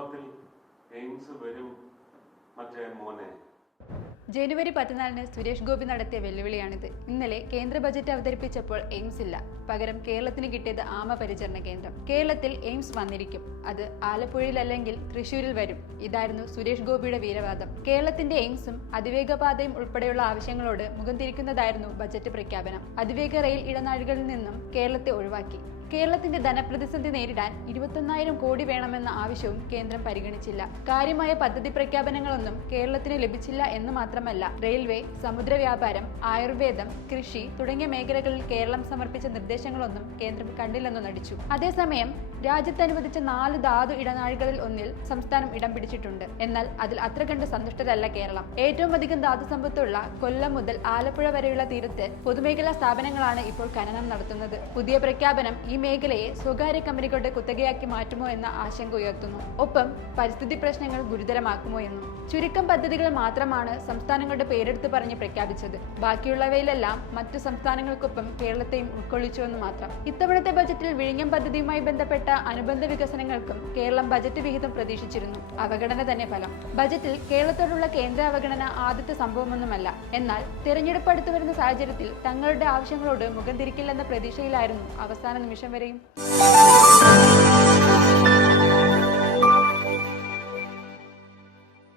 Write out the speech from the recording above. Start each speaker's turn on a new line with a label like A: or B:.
A: കേരളത്തിൽ എയിംസ് വരും മറ്റേ മോനെ.
B: ജനുവരി പതിനാലിന് സുരേഷ് ഗോപി നടത്തിയ വെല്ലുവിളിയാണിത്. ഇന്നലെ കേന്ദ്ര ബജറ്റ് അവതരിപ്പിച്ചപ്പോൾ എയിംസ് ഇല്ല. പകരം കേരളത്തിന് കിട്ടിയത് ആമ പരിചരണ കേന്ദ്രം. കേരളത്തിൽ എയിംസ് വന്നിരിക്കും. അത് ആലപ്പുഴയിലല്ലെങ്കിൽ തൃശൂരിൽ വരും. ഇതായിരുന്നു സുരേഷ് ഗോപിയുടെ വീരവാദം. കേരളത്തിന്റെ എയിംസും അതിവേഗപാതയും ഉൾപ്പെടെയുള്ള ആവശ്യങ്ങളോട് മുഖം തിരിക്കുന്നതായിരുന്നു ബജറ്റ് പ്രഖ്യാപനം. അതിവേഗ റെയിൽ ഇടനാഴികളിൽ നിന്നും കേരളത്തെ ഒഴിവാക്കി. കേരളത്തിന്റെ ധനപ്രതിസന്ധി നേരിടാൻ ഇരുപത്തൊന്നായിരം കോടി വേണമെന്ന ആവശ്യവും കേന്ദ്രം പരിഗണിച്ചില്ല. കാര്യമായ പദ്ധതി പ്രഖ്യാപനങ്ങളൊന്നും കേരളത്തിന് ലഭിച്ചില്ല എന്ന് മാത്രമല്ല റെയിൽവേ സമുദ്ര വ്യാപാരം ആയുർവേദം കൃഷി തുടങ്ങിയ മേഖലകളിൽ കേരളം സമർപ്പിച്ച നിർദ്ദേശങ്ങളൊന്നും കേന്ദ്രം കണ്ടില്ലെന്നു നടിച്ചു. അതേസമയം രാജ്യത്ത് അനുവദിച്ച നാല് ധാതു ഇടനാഴികളിൽ ഒന്നിൽ സംസ്ഥാനം ഇടം പിടിച്ചിട്ടുണ്ട്. എന്നാൽ അതിൽ അത്ര കണ്ട് സന്തുഷ്ടരല്ല കേരളം. ഏറ്റവും അധികം ധാതു സമ്പത്തുള്ള കൊല്ലം മുതൽ ആലപ്പുഴ വരെയുള്ള തീരത്ത് പൊതുമേഖലാ സ്ഥാപനങ്ങളാണ് ഇപ്പോൾ ഖനനം നടത്തുന്നത്. പുതിയ പ്രഖ്യാപനം ഈ മേഖലയെ സ്വകാര്യ കമ്പനികളുടെ കുത്തകയാക്കി മാറ്റുമോ എന്ന ആശങ്ക ഉയർത്തുന്നു. ഒപ്പം പരിസ്ഥിതി പ്രശ്നങ്ങൾ ഗുരുതരമാക്കുമോ എന്നും ചുരുക്കം പദ്ധതികൾ മാത്രമാണ് സംസ്ഥാനങ്ങളുടെ പേരെടുത്ത് പറഞ്ഞ് പ്രഖ്യാപിച്ചത്. ബാക്കിയുള്ളവയിലെല്ലാം മറ്റു സംസ്ഥാനങ്ങൾക്കൊപ്പം കേരളത്തെയും ഉൾക്കൊള്ളിച്ചുവെന്ന് മാത്രം. ഇത്തവണത്തെ ബജറ്റിൽ വിഴിഞ്ഞം പദ്ധതിയുമായി ബന്ധപ്പെട്ട അനുബന്ധ വികസനങ്ങൾക്കും കേരളം ബജറ്റ് വിഹിതം പ്രതീക്ഷിച്ചിരുന്നു. അവഗണന തന്നെ ഫലം. ബജറ്റിൽ കേരളത്തോടുള്ള കേന്ദ്ര അവഗണന ആദ്യത്തെ സംഭവമൊന്നുമല്ല. എന്നാൽ തിരഞ്ഞെടുപ്പ് അടുത്തു വരുന്ന സാഹചര്യത്തിൽ തങ്ങളുടെ ആവശ്യങ്ങളോട് മുഖം തിരിക്കില്ലെന്ന പ്രതീക്ഷയിലായിരുന്നു അവസാന നിമിഷം വരെയും